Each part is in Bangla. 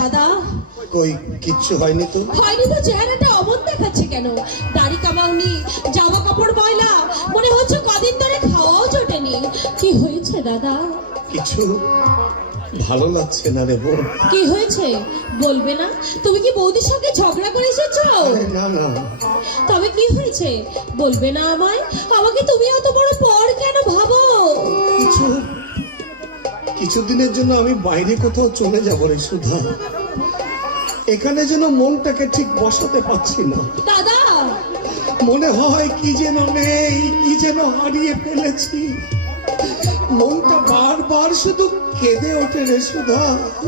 দাদা? কই কিচ্ছু হয়নি তো। হয়নি তো? চেহারাটা অমন দেখাচ্ছে কেন? দাড়ি কামাওনি, জামা কাপড় ময়লা, মনে হচ্ছে কদিন ধরে খাওয়াও জোটেনি। কি হয়েছে দাদা? কিছু ভালো লাগছে না রে বোন। কি হয়েছে বলবে না? তুমি কি বৌদির সঙ্গে ঝগড়া করে এসেছো? আরে না না, তবে কি হয়েছে বলবে না আমায়? আমাকে তুমি অত বড় পর কেন ভাবো? কিছু কিছুদিনের জন্য আমি বাইরে কোথাও চলে যাবো রে সুধা। এখানে যেন মনটাকে ঠিক বসাতে পারছি না। দাদা, মনে হয় কি যেন নেই, কি যেন হারিয়ে ফেলেছি। মনটা বারবার শুধু কেঁদে ওঠে রে সুধা।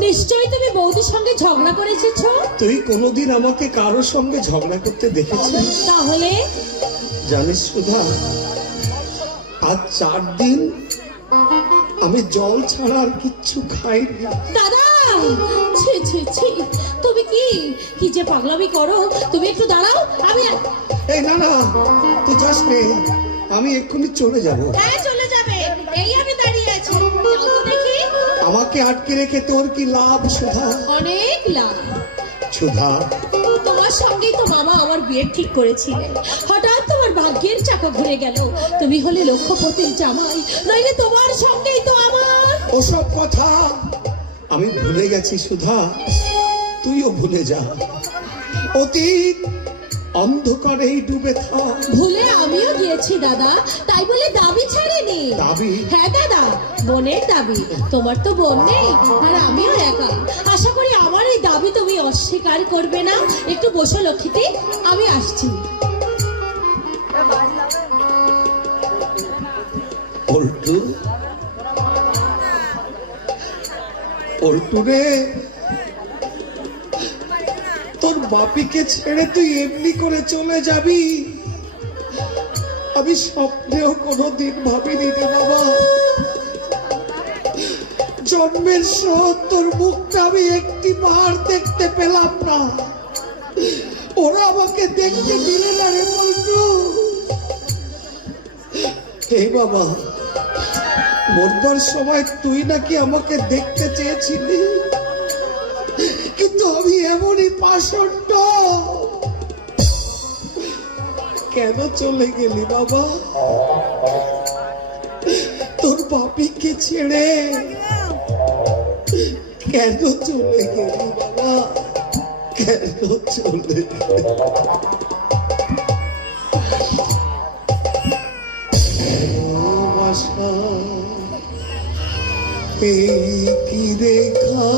নিশ্চয়ই তুমি বৌদির সঙ্গে ঝগড়া করে এসেছো। তুই কোনোদিন আমাকে কারোর সঙ্গে ঝগড়া করতে দেখেছিস? তাহলে জানিস সুধা, আজ 4 দিন আমি জল ছাড়া আর কিচ্ছু খাইনি। দাদা, ছি ছি ছি, তুমি কি কি যে পাগলামি করো? তুমি একটু দাঁড়াও, আমি এই না না, তুই যাস নে, আমি এক্ষুনি চলে যাব। হ্যাঁ চলে যাবে, এই আমি দাঁড়িয়ে আছি, যাও তো দেখি। আমাকে আটকে রেখে তোর কি লাভ সুধা? অনেক লাভ। সুধা, তোমার সঙ্গেই তো মামা আমার বিয়ে ঠিক করেছিলেন। হঠাৎ তোমার ভাগ্যের চাকা ঘুরে গেল। তুমি হলে লক্ষ্যপতির জামাই, নইলে তোমার সঙ্গেই তো আমার। ওসব কথা আমি ভুলে গেছি সুধা, তুইও ভুলে যা। অতীত অন্ধকারেই ডুবে থাক। ভুলে আমিও গিয়েছি দাদা, তাই বলে দাবি ছাড়েনি। দাবি? হ্যাঁ দাদা, বোনের দাবি। তোমার তো বোন নেই, আর আমিও একা। আশা করি আমার এই দাবি তুমি অস্বীকার করবে না। একটু বসো লক্ষ্মীটি, আমি আসছি। পল্টু, পল্টু রে, তোর বাপিকে ছেড়ে তুই এমনি করে চলে যাবি? আমি স্বপ্নেও কোনোদিন ভাবিনি রে বাবা। জন্মের শোধ তোর মুখটা আমি একটি বার দেখতে পেলাম না। ওরা আমাকে দেখতে দিলে না রে পল্টু। এই বাবা, মরবার সময় তুই নাকি আমাকে দেখতে চেয়েছিলি, কিন্তু আমি এমনই পাষণ্ড। কেন চলে গেলি বাবা? তোর বাপিকে ছেড়ে কেন চলে গেলি বাবা? কেন চলে গেলি? এই কি রেখা